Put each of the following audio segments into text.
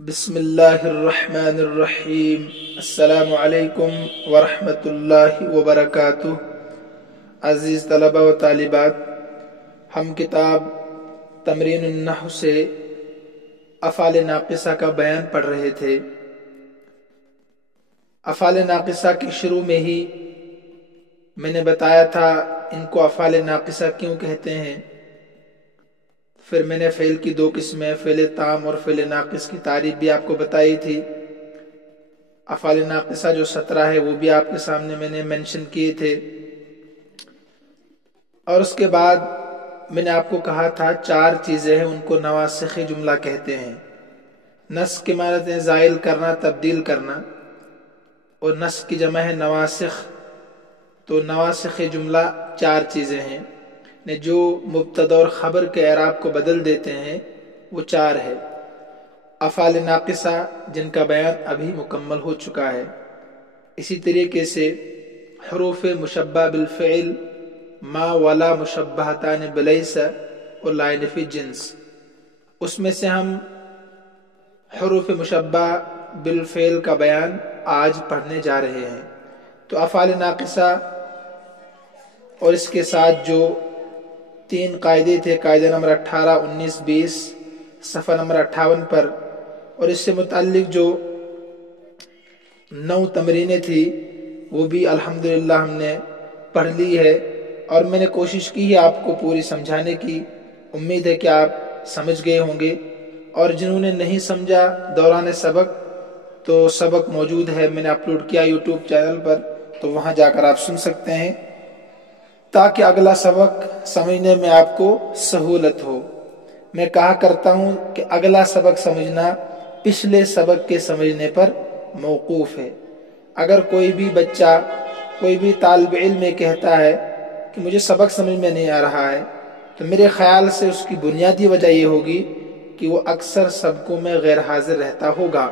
بسم اللہ الرحمن الرحیم۔ السلام علیکم ورحمۃ اللہ وبرکاتہ۔ عزیز طلبہ و طالبات، ہم کتاب تمرین النحو سے افعال ناقصہ کا بیان پڑھ رہے تھے۔ افعال ناقصہ کے شروع میں ہی میں نے بتایا تھا ان کو افعال ناقصہ کیوں کہتے ہیں۔ پھر میں نے فعل کی دو قسمیں، فعل تام اور فعل ناقص کی تعریف بھی آپ کو بتائی تھی۔ افعال ناقصہ جو 17 ہے وہ بھی آپ کے سامنے میں نے مینشن کیے تھے۔ اور اس کے بعد میں نے آپ کو کہا تھا 4 چیزیں ہیں، ان کو نواسخ جملہ کہتے ہیں۔ نسخ کی معنی ہے زائل کرنا، تبدیل کرنا، اور نسخ کی جمع ہے نواسخ۔ تو نواسخ جملہ 4 چیزیں ہیں جو مبتدا اور خبر کے اعراب کو بدل دیتے ہیں، وہ 4 ہے۔ افعال ناقصہ جن کا بیان ابھی مکمل ہو چکا ہے۔ اسی طریقے سے حروف مشبہ بالفعل، ما ولا مشبہتان بلیس اور لا نفی جنس، اس میں سے ہم حروف مشبہ بالفعل کا بیان آج پڑھنے جا رہے ہیں۔ تو افعال ناقصہ اور اس کے ساتھ جو 3 قاعدے تھے، قاعدہ نمبر 18، 19، 20 صفحہ نمبر 58 پر، اور اس سے متعلق جو 9 تمرینیں تھی وہ بھی الحمدللہ ہم نے پڑھ لی ہے، اور میں نے کوشش کی ہے آپ کو پوری سمجھانے کی۔ امید ہے کہ آپ سمجھ گئے ہوں گے، اور جنہوں نے نہیں سمجھا دوران سبق تو سبق موجود ہے، میں نے اپلوڈ کیا یوٹیوب چینل پر، تو وہاں جا کر آپ سن سکتے ہیں تاکہ اگلا سبق سمجھنے میں آپ کو سہولت ہو۔ میں کہا کرتا ہوں کہ اگلا سبق سمجھنا پچھلے سبق کے سمجھنے پر موقوف ہے۔ اگر کوئی بھی بچہ، کوئی بھی طالب علم یہ کہتا ہے کہ مجھے سبق سمجھ میں نہیں آ رہا ہے، تو میرے خیال سے اس کی بنیادی وجہ یہ ہوگی کہ وہ اکثر سبقوں میں غیر حاضر رہتا ہوگا۔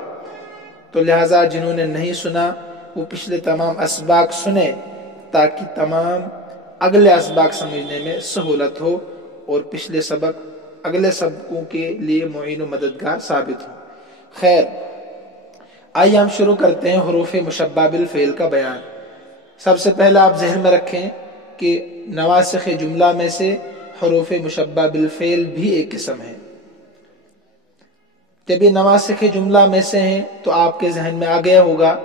تو لہٰذا جنہوں نے نہیں سنا وہ پچھلے تمام اسباق سنیں تاکہ تمام اگلے اسباق سمجھنے میں سہولت ہو اور پچھلے سبق اگلے سبقوں کے لیے معین و مددگار ثابت ہو۔ خیر، آئیے ہم شروع کرتے ہیں حروف مشبہ بالفعل کا بیان۔ سب سے پہلے آپ ذہن میں رکھیں کہ نواسخ جملہ میں سے حروف مشبہ بالفعل بھی ایک قسم ہے۔ جب یہ نواسخ جملہ میں سے ہیں تو آپ کے ذہن میں آ گیا ہوگا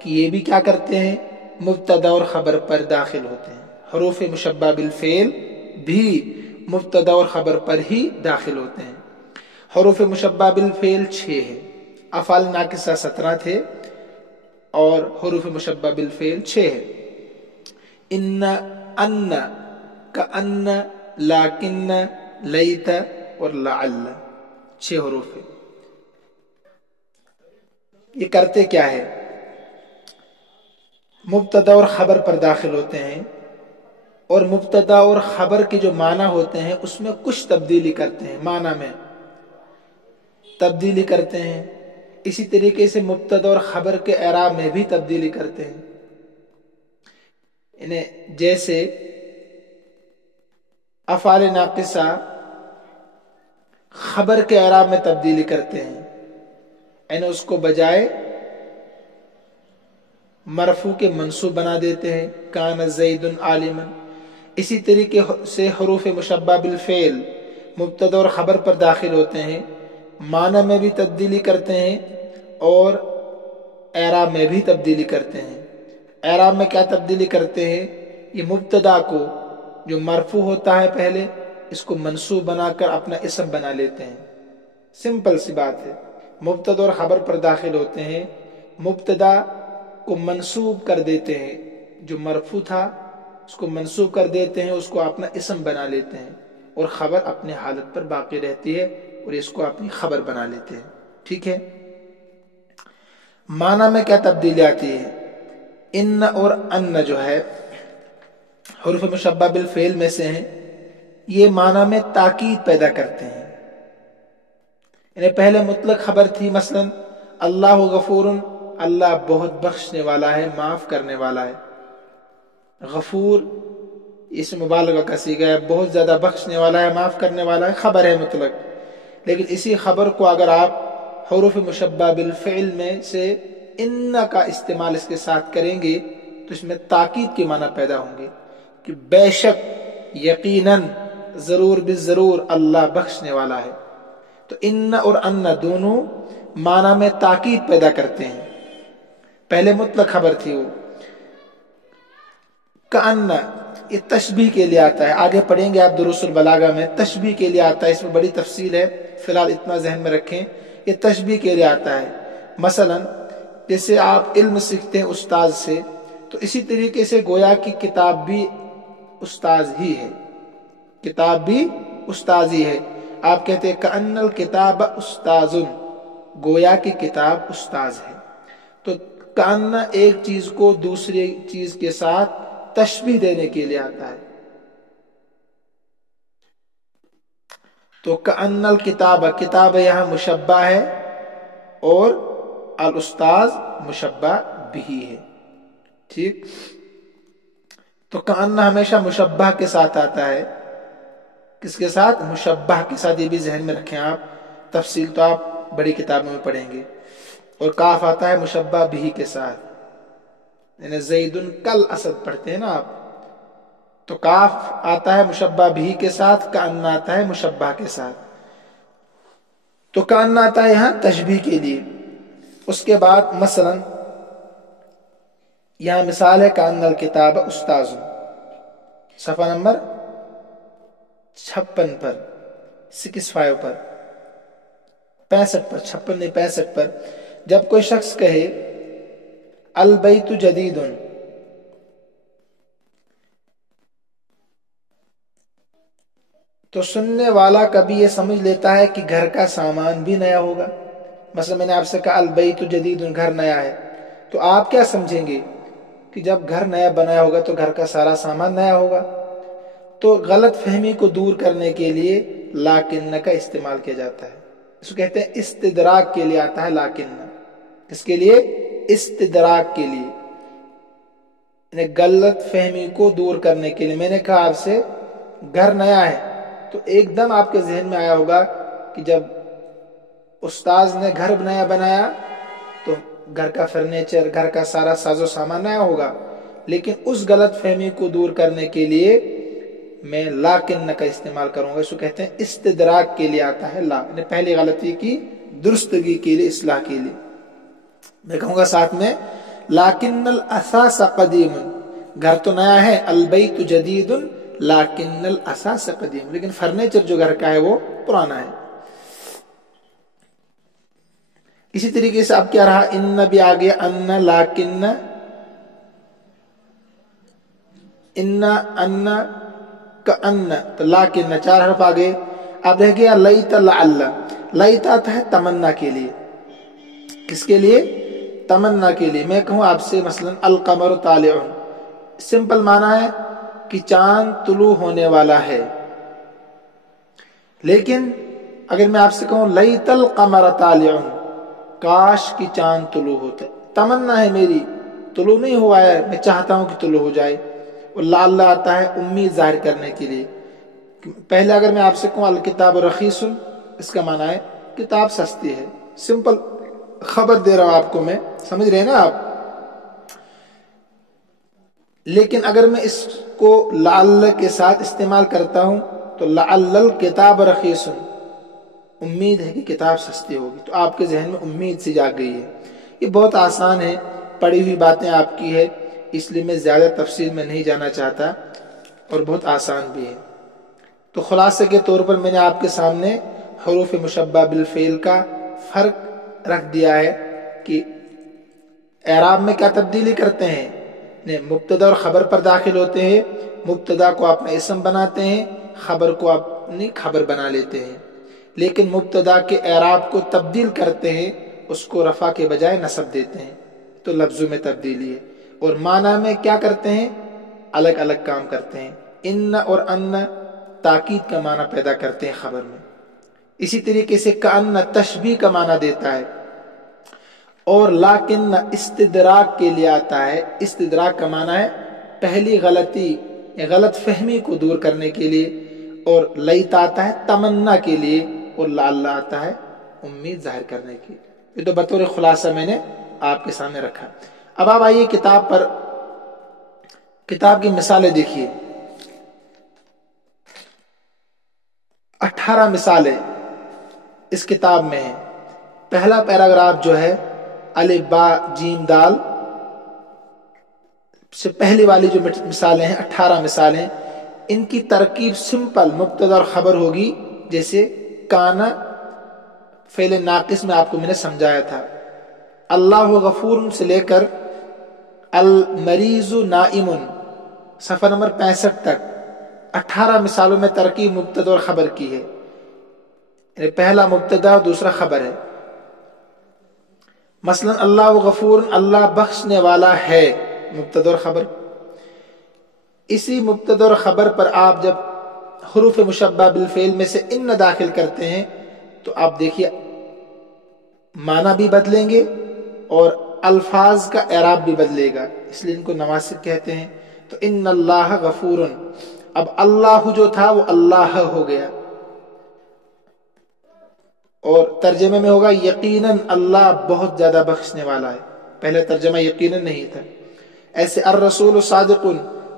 کہ یہ بھی کیا کرتے ہیں، مبتدا اور خبر پر داخل ہوتے ہیں۔ حروف مشبہ بالفعل بھی مبتدا اور خبر پر ہی داخل ہوتے ہیں۔ حروف مشبہ بالفعل 6 ہے، افعال ناقصہ 17 تھے اور حروف مشبہ بالفعل 6 ہے۔ ان، ان، کأن، لیکن، لیت اور لعل، 6 حروف ہیں۔ یہ کرتے کیا ہے؟ مبتدا اور خبر پر داخل ہوتے ہیں، اور مبتدا اور خبر کے جو معنی ہوتے ہیں اس میں کچھ تبدیلی کرتے ہیں، معنی میں تبدیلی کرتے ہیں۔ اسی طریقے سے مبتدا اور خبر کے اعراب میں بھی تبدیلی کرتے ہیں۔ جیسے افعال ناقصہ خبر کے اعراب میں تبدیلی کرتے ہیں، یعنی اس کو بجائے مرفوع کے منصوب بنا دیتے ہیں، کان زید عالما۔ اسی طریقے سے حروف مشبہ بالفعل مبتدا اور خبر پر داخل ہوتے ہیں، معنی میں بھی تبدیلی کرتے ہیں اور اعراب میں بھی تبدیلی کرتے ہیں۔ اعراب میں کیا تبدیلی کرتے ہیں؟ یہ مبتدا کو جو مرفوع ہوتا ہے پہلے، اس کو منصوب بنا کر اپنا اسم بنا لیتے ہیں۔ سمپل سی بات ہے، مبتدا اور خبر پر داخل ہوتے ہیں، مبتدا کو منصوب کر دیتے ہیں، جو مرفوع تھا اس کو منصوب کر دیتے ہیں، اس کو اپنا اسم بنا لیتے ہیں، اور خبر اپنے حالت پر باقی رہتی ہے اور اس کو اپنی خبر بنا لیتے ہیں۔ ٹھیک ہے، معنی میں کیا تبدیلی آتی ہے؟ ان اور ان جو ہے حروف مشبہ بالفعل میں سے ہیں، یہ معنی میں تاکید پیدا کرتے ہیں۔ یعنی پہلے مطلق خبر تھی، مثلا اللہ غفور، اللہ بہت بخشنے والا ہے، معاف کرنے والا ہے۔ غفور اس مبالغہ کا صیغہ ہے، بہت زیادہ بخشنے والا ہے، معاف کرنے والا ہے، خبر ہے مطلق۔ لیکن اسی خبر کو اگر آپ حروف مشبہ بالفعل میں سے ان کا استعمال اس کے ساتھ کریں گے تو اس میں تاکید کے معنی پیدا ہوں گے کہ بے شک، یقیناً، ضرور بالضرور اللہ بخشنے والا ہے۔ تو ان اور ان دونوں معنی میں تاکید پیدا کرتے ہیں۔ پہلے مطلق خبر تھی وہ، کأن یہ تشبیہ کے لیے آتا ہے، آگے پڑھیں گے آپ دروس البلاغہ میں، تشبیہ کے لیے آتا ہے، اس میں بڑی تفصیل ہے، فی الحال اتنا ذہن میں رکھیں، یہ تشبیہ کے لیے آتا ہے۔ مثلا جیسے آپ علم سیکھتے ہیں استاذ سے، تو اسی طریقے سے گویا کی کتاب بھی استاذ ہی ہے، کتاب بھی استاذ ہی ہے۔ آپ کہتے ہیں کأن الکتاب استاذ، گویا کی کتاب استاذ ہے۔ تو کأن ایک چیز کو دوسری چیز کے ساتھ تشبیہ دینے کے لیے آتا ہے۔ تو کأن الکتاب، کتاب یہاں مشبہ ہے اور الاستاذ مشبہ بھی ہے، ٹھیک۔ تو کأن ہمیشہ مشبہ کے ساتھ آتا ہے، کس کے ساتھ؟ مشبہ کے ساتھ، یہ بھی ذہن میں رکھیں آپ، تفصیل تو آپ بڑی کتابوں میں پڑھیں گے۔ اور کاف آتا ہے مشبہ بھی کے ساتھ، یعنی زید کل اسد پڑھتے ہیں نا آپ، تو کاف آتا ہے مشبہ بھی کے ساتھ، کأن آتا ہے مشبہ کے ساتھ۔ تو کأن آتا ہے یہاں تشبیہ کے لیے۔ اس کے بعد مثلا یہاں مثال ہے کأن الکتاب استاذ، صفحہ نمبر 56 پر، 65 پر، 65 پر، 56 نہیں 65 پر، جب کوئی شخص کہے البیت جدید، تو سننے والا کبھی یہ سمجھ لیتا ہے کہ گھر کا سامان بھی نیا ہوگا۔ مثلا میں نے آپ سے کہا البیت جدید، گھر نیا ہے، تو آپ کیا سمجھیں گے کہ جب گھر نیا بنایا ہوگا تو گھر کا سارا سامان نیا ہوگا۔ تو غلط فہمی کو دور کرنے کے لیے لاکن کا استعمال کیا جاتا ہے، اس کو کہتے ہیں استدراک کے لیے آتا ہے لاکن۔ کس کے لیے؟ استدراک کے لیے، یعنی غلط فہمی کو دور کرنے کے لیے۔ میں نے کہا آپ سے گھر نیا ہے، تو ایک دم آپ کے ذہن میں آیا ہوگا کہ جب استاذ نے گھر نیا بنایا تو گھر کا فرنیچر، گھر کا سارا ساز و سامان نیا ہوگا، لیکن اس غلط فہمی کو دور کرنے کے لیے میں لاکن کا استعمال کروں گا، اس کو کہتے ہیں استدراک کے لیے آتا ہے لا، یعنی پہلی غلطی کی درستگی کے لیے، اصلاح کے لیے۔ میں کہوں گا ساتھ میں لاکن الاساس قدیم، گھر تو نیا ہے، البیت جدید لاکن الاساس قدیم، لیکن فرنیچر جو گھر کا ہے وہ پرانا ہے۔ اسی طریقے سے اب کیا رہا؟ ان بھی آگے، ان لاکن، ان کأن، تو لاکن 4 حرف آگے۔ اب رہ گیا لیت لعل، لیت آتا ہے تمنا کے لیے، کس کے لیے؟ تمنا کے لیے۔ میں کہوں آپ سے مثلا القمر طالع، سمپل معنی ہے کہ چاند طلوع ہونے والا ہے، لیکن اگر میں آپ سے کہوں لیت القمر طالع، کاش کی چاند طلوع ہوتا، تمنا ہے میری، طلوع نہیں ہوا ہے، میں چاہتا ہوں کہ طلوع ہو جائے۔ اور لعل آتا ہے امید ظاہر کرنے کے لیے۔ پہلے اگر میں آپ سے کہوں الکتاب رخیص، اس کا معنی ہے کتاب سستی ہے، سمپل خبر دے رہا ہوں آپ کو میں، سمجھ رہے ہیں نا آپ۔ لیکن اگر میں اس کو لعل کے ساتھ استعمال کرتا ہوں تو لعل الکتاب رخیص، امید ہے کہ کتاب سستی ہوگی، تو آپ کے ذہن میں امید سی جاگ گئی ہے۔ یہ بہت آسان ہے، پڑھی ہوئی باتیں آپ کی ہے، اس لیے میں زیادہ تفصیل میں نہیں جانا چاہتا، اور بہت آسان بھی ہے۔ تو خلاصے کے طور پر میں نے آپ کے سامنے حروف مشبہ بالفعل کا فرق رکھ دیا ہے کہ اعراب میں کیا تبدیلی کرتے ہیں، مبتدا اور خبر پر داخل ہوتے ہیں، مبتدا کو اپنا اسم بناتے ہیں، خبر کو اپنی خبر بنا لیتے ہیں، لیکن مبتدا کے اعراب کو تبدیل کرتے ہیں، اس کو رفع کے بجائے نصب دیتے ہیں، تو لفظوں میں تبدیلی ہے۔ اور معنی میں کیا کرتے ہیں؟ الگ الگ کام کرتے ہیں۔ ان اور ان تاکید کا معنی پیدا کرتے ہیں خبر میں، اسی طریقے سے کأن تشبیہ کا معنی دیتا ہے، اور لاکن استدراک کے لیے آتا ہے۔ استدراک کا معنی ہے پہلی غلطی یا غلط فہمی کو دور کرنے کے لیے، اور لیت آتا ہے تمنا کے لیے، اور لعل آتا ہے امید ظاہر کرنے کی. یہ تو بطور خلاصہ میں نے آپ کے سامنے رکھا. اب آپ آئیے کتاب کی مثالیں دیکھیے. 18 مثالیں اس کتاب میں ہیں. پہلا پیراگراف جو ہے الف با جیم دال سے پہلی والی جو مثالیں ہیں 18 مثالیں، ان کی ترکیب سمپل مبتدا اور خبر ہوگی. جیسے کانا فعل ناقص میں آپ کو میں نے سمجھایا تھا. اللہ غفور سے لے کر المریض نائم صفحہ نمبر 65 تک 18 مثالوں میں ترکیب مبتدا اور خبر کی ہے. یعنی پہلا مبتدا اور دوسرا خبر ہے. مثلا اللہ غفور، اللہ بخشنے والا ہے، مبتدا اور خبر. اسی مبتدا اور خبر پر آپ جب حروف مشبہ بالفعل میں سے ان داخل کرتے ہیں تو آپ دیکھیے معنی بھی بدلیں گے اور الفاظ کا اعراب بھی بدلے گا، اس لیے ان کو نواسب کہتے ہیں. تو ان اللہ غفور، اب اللہ جو تھا وہ اللہ ہو گیا، اور ترجمے میں ہوگا یقیناً اللہ بہت زیادہ بخشنے والا ہے. پہلے ترجمہ یقیناً نہیں تھا. ایسے الرسول صادق،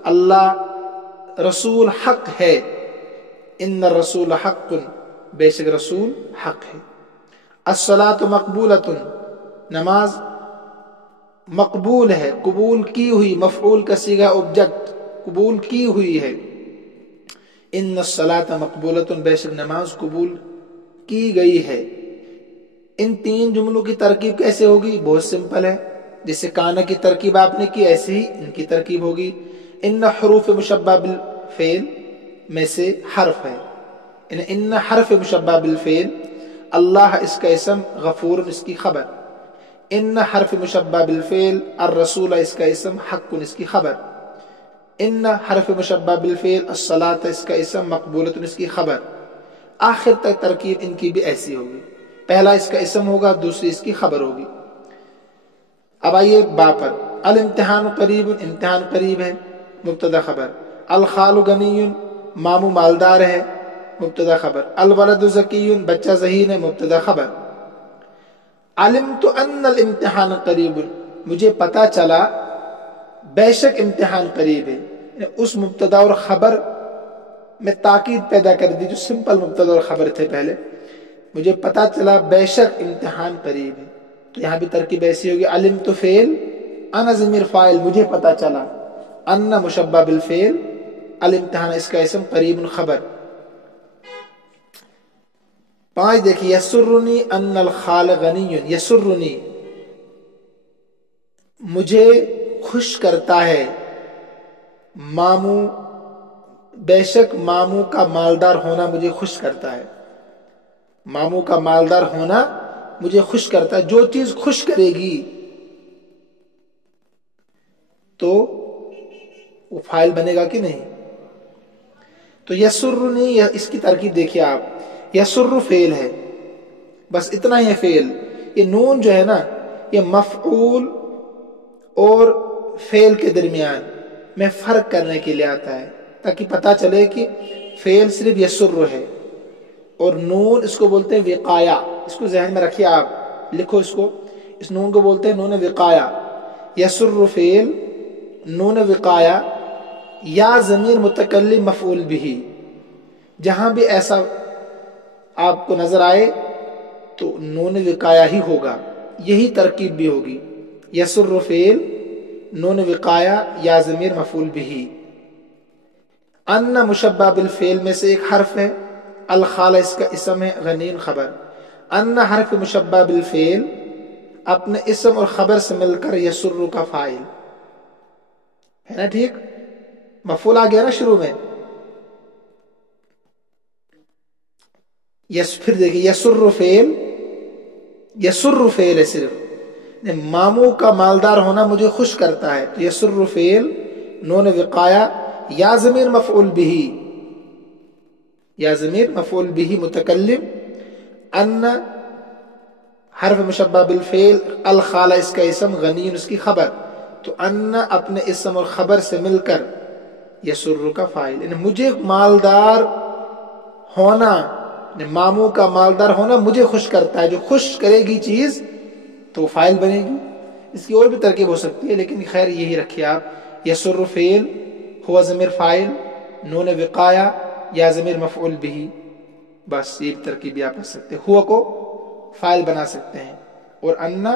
اللہ رسول حق ہے. ان الرسول حق، بے شک رسول حق ہے. الصلاۃ مقبولۃ، نماز مقبول ہے، قبول کی ہوئی، مفعول کا صیغہ آبجیکٹ، قبول کی ہوئی ہے. ان الصلاۃ مقبولۃ، بے شک نماز قبول کی گئی ہے. ان تین جملوں کی ترکیب کیسے ہوگی؟ بہت سمپل ہے. جیسے کانا کی ترکیب آپ نے کی ایسے ہی ان کی ترکیب ہوگی. ان حروف مشبہ بالفعل میں سے حرف ہے، ان حرف مشبہ بالفعل، اللہ اس کا اسم، غفور اس کی خبر. ان حرف مشبہ بالفعل، الرسول اس کا اسم، حق اس کی خبر. ان حرف مشبہ بالفعل، الصلاۃ اس کا اسم، مقبولۃ اس کی خبر. آخر تک ترکیب ان کی بھی ایسی ہوگی، پہلا اس کا اسم ہوگا، دوسری اس کی خبر ہوگی. اب آئیے با پر. الامتحان قریب، امتحان قریب ہے، مبتدا خبر. الخال غنی، ماموں مالدار ہے، مبتدا خبر. الولد ذکی، بچہ ذہین ہے، مبتدا خبر. علمت ان الامتحان قریب، مجھے پتا چلا بے شک امتحان قریب ہے. اس مبتدا اور خبر میں تاکید پیدا کر دی جو سمپل مبتدا اور خبر تھے پہلے. مجھے پتا چلا بے شک امتحان قریب ہے، تو یہاں بھی ترکیب ایسی ہوگی. علمت فعل، انا ضمیر فاعل، مجھے پتا چلا. ان مشبہ بالفعل، الامتحان اس کا اسم، قریب خبر. 5 دیکھیے. یسرنی ان الخال غنی، یسرنی مجھے خوش کرتا ہے، ماموں بے شک ماموں کا مالدار ہونا مجھے خوش کرتا ہے. ماموں کا مالدار ہونا مجھے خوش کرتا ہے. جو چیز خوش کرے گی تو وہ فاعل بنے گا کہ نہیں؟ تو یسرنی اس کی ترکیب دیکھیے آپ. یسر فعل ہے، بس اتنا ہی ہے فعل. یہ نون جو ہے نا یہ مفعول اور فعل کے درمیان میں فرق کرنے کے لیے آتا ہے، تاکہ پتہ چلے کہ فعل صرف یسر ہے اور نون اس کو بولتے ہیں وقایا. اس کو ذہن میں رکھیے، آپ لکھو اس کو. اس نون کو بولتے ہیں نون وقایا. یسر فعل، نون وقایا، یا ضمیر متکلم مفعول بھی. جہاں بھی ایسا آپ کو نظر آئے تو نون وقایا ہی ہوگا. یہی ترکیب بھی ہوگی. یسر فعل، نون وقایا، یا ضمیر مفعول بھی. ان مشبہ بالفعل میں سے ایک حرف ہے، الخال اس کا اسم ہے، غنین خبر. ان حرف مشبہ بالفعل اپنے اسم اور خبر سے مل کر یسر کا فاعل ہے نا. ٹھیک، مفعول آ گیا نا شروع میں. پھر دیکھیے یسر فعل، یسر فعل ہے صرف، ماموں کا مالدار ہونا مجھے خوش کرتا ہے. تو یسر فعل، نون وقایا، یا ضمیر مفعول بھی، یا ضمیر مفعول بھی متکلم. ان حرف مشبہ بالفعل، الخال اس کا اسم، غنی اس کی خبر. تو ان اپنے اسم اور خبر سے مل کر یسر کا فاعل. یعنی مجھے مالدار ہونا ماموں کا مالدار ہونا مجھے خوش کرتا ہے، جو خوش کرے گی چیز تو وہ فاعل بنے گی۔ اس کی اور بھی ترکیب ہو سکتی ہے، لیکن خیر یہی رکھیے آپ، یسر فعل، ہوا ضمیر فاعل، نون وقایا یا ضمیر مفعول بھی، بس یہ ترکیب بھی آپ کر سکتے ہیں۔ ہوا کو فاعل بنا سکتے ہیں، اور انا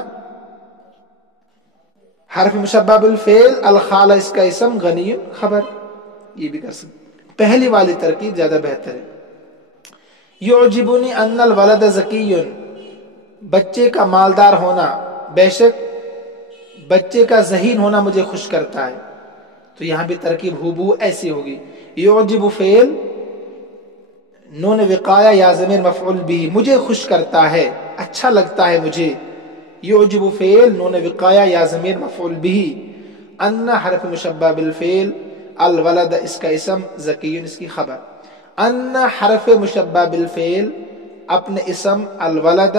حرف مشبہ بالفعل، الخالہ اس کا اسم، غنی خبر، یہ بھی کر سکتے ہیں۔ پہلی والی ترکیب زیادہ بہتر ہے۔ یعجبنی ان الولد ذکی، بچے کا مالدار ہونا، بے شک بچے کا ذہین ہونا مجھے خوش کرتا ہے، تو یہاں بھی ترکیب ہبو ایسی ہوگی، یعجب فعل، نون وقایا یا ضمیر مفعول بھی، مجھے خوش کرتا ہے، اچھا لگتا ہے مجھے، یعجب فعل، نون وقایا یا ضمیر مفعول بھی، ان حرف مشبہ بالفعل، الولد اس کا اسم، ذکی اس کی خبر۔ ان حرف مشبہ بالفعل اپنے اسم الولد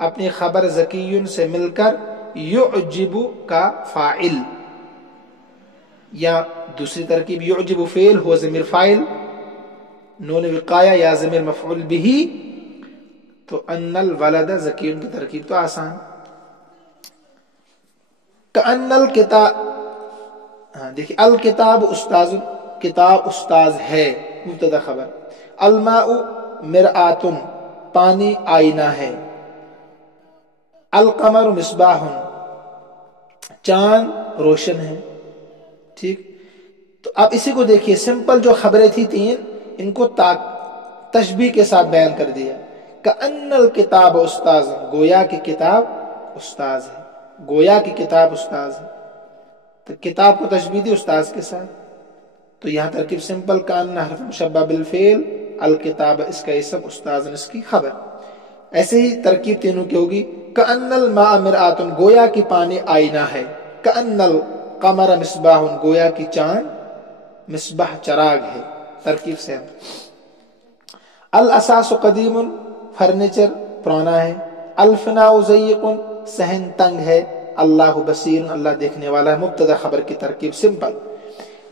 اپنی خبر ذکی سے مل کر یعجب کا فاعل، یا دوسری ترکیب یعجب فعل ہو ضمیر فاعل، نون وقایا یا ضمیر مفعول بھی، تو ان الولد ذکی کی ترکیب تو آسان۔ کأن الکتاب، دیکھیے الکتاب استاذ، کتاب استاذ ہے، مبتدا خبر، الماء مرآۃ پانی آئینہ ہے، القمر مصباح چاند روشن ہے، ٹھیک۔ تو اب اسی کو دیکھیے، سمپل جو خبریں تھی تین، ان کو تشبیہ کے ساتھ بیان کر دیا۔ کأن الکتاب استاذ، گویا کی کتاب استاذ ہے، گویا کی کتاب استاذ ہے، تو کتاب کو تشبیہ دی استاذ کے ساتھ، تو یہاں ترکیب سمپل، کأن حرف مشبہ بالفعل، الکتاب اس کا اسم، استاذ اس کی خبر۔ ایسے ہی ترکیب تینوں کی ہوگی، کأن الماء مرآۃ گویا کی پانی آئینہ ہے، کأن القمر مصباح گویا کی چاند مصباح چراغ ہے، ترکیب سے۔ الاساس قدیم فرنیچر پرانا ہے، الفناء ضیق صحن تنگ ہے، اللہ بصیر اللہ دیکھنے والا ہے، مبتدا خبر کی ترکیب سمپل۔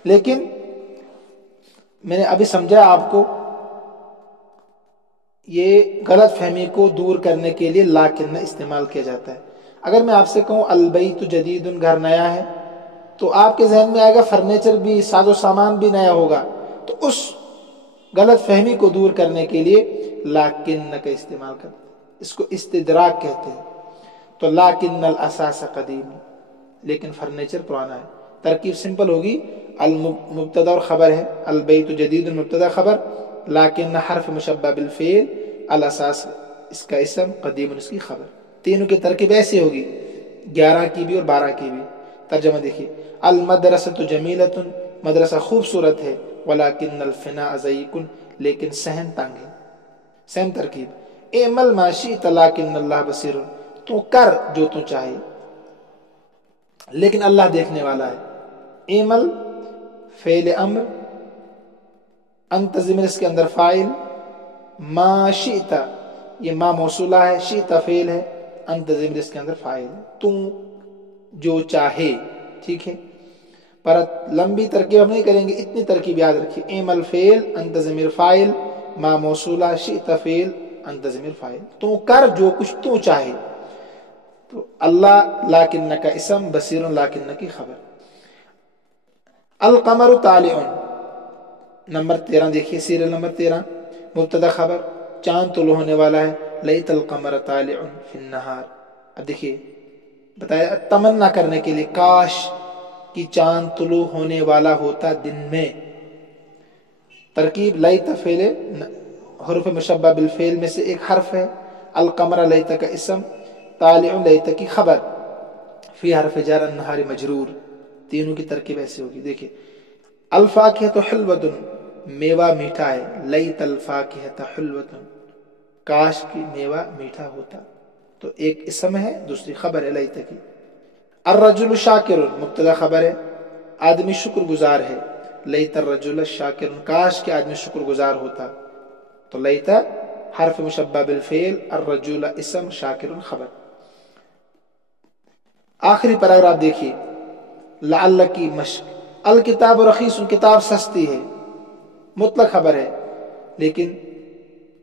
لیکن میں نے ابھی سمجھا آپ کو، یہ غلط فہمی کو دور کرنے کے لیے لاکن استعمال کیا جاتا ہے۔ اگر میں آپ سے کہوں البیت جدید، گھر نیا ہے، تو آپ کے ذہن میں آئے گا فرنیچر بھی، ساز و سامان بھی نیا ہوگا، تو اس غلط فہمی کو دور کرنے کے لیے لاکن کا استعمال کرتے ہیں، اس کو استدراک کہتے ہیں۔ تو لاکن الاساس قدیم، لیکن فرنیچر پرانا ہے، ترکیب سمپل ہوگی، المبتدا اور خبر ہے، البیت جدید مبتدا خبر، لیکن حرف مشبہ بالفعل، الاساس اس کا اسم، قدیم اس کی خبر۔ تینوں کی ترکیب ایسی ہوگی، 11 کی بھی اور 12 کی بھی۔ ترجمہ دیکھیے، المدرسۃ جمیلۃ مدرسہ خوبصورت ہے، ولکن الفناء ضیق لیکن صحن تنگ ہے۔ سیم ترکیب، اعمل ما شئت لیکن اللہ بصیر، تو کر جو تو چاہے لیکن اللہ دیکھنے والا ہے۔ اعمل فعل امر، انت ضمیر اس کے اندر فاعل، ما شئت یہ ما موصولہ ہے، شئت فعل ہے، انت ضمیر اس کے اندر فاعل ہے، تو جو چاہے، ٹھیک ہے۔ پر لمبی ترکیب ہم نہیں کریں گے، اتنی ترکیب یاد رکھیے، اعمل فعل، انت ضمیر فاعل، ما موصولہ، شئت فعل، انت ضمیر فاعل، تو کر جو کچھ تو چاہے، تو اللہ لیکن کا اسم، بصیر لیکن کی خبر۔ القمر طالع، نمبر 13 دیکھیے، سیریل نمبر 13، مبتدا خبر، چاند طلوع ہونے والا ہے، لیت القمر طالع فی النہار۔ اب دیکھیے بتایا تمنا کرنے کے لیے، کاش کی چاند طلوع ہونے والا ہوتا دن میں۔ ترکیب لیت فعل حرف مشبہ بالفعل میں سے ایک حرف ہے، القمر لیت کا اسم، طالع لیت کی خبر، فی حرف جر النہار مجرور۔ تینوں کی ترکیب ایسی ہوگی، دیکھیے، الفاکہۃ حلوۃ میوہ میٹھا ہے، لیت الفاکہۃ حلوۃ کاش کی میوہ میٹھا ہوتا، تو ایک اسم ہے، دوسری خبر ہے لیت کی۔ الرجل شاکر مبتدا خبر ہے، آدمی شکر گزار ہے، لیت الرجل شاکر کاش کے آدمی شکر گزار ہوتا، تو لیت حرف مشبہ بالفعل، الرجل اسم، شاکر خبر۔ آخری پیراگراف دیکھیے، لعل کی مشق، الکتاب رخیص کتاب سستی ہے، مطلق خبر ہے، لیکن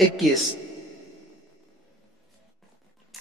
21,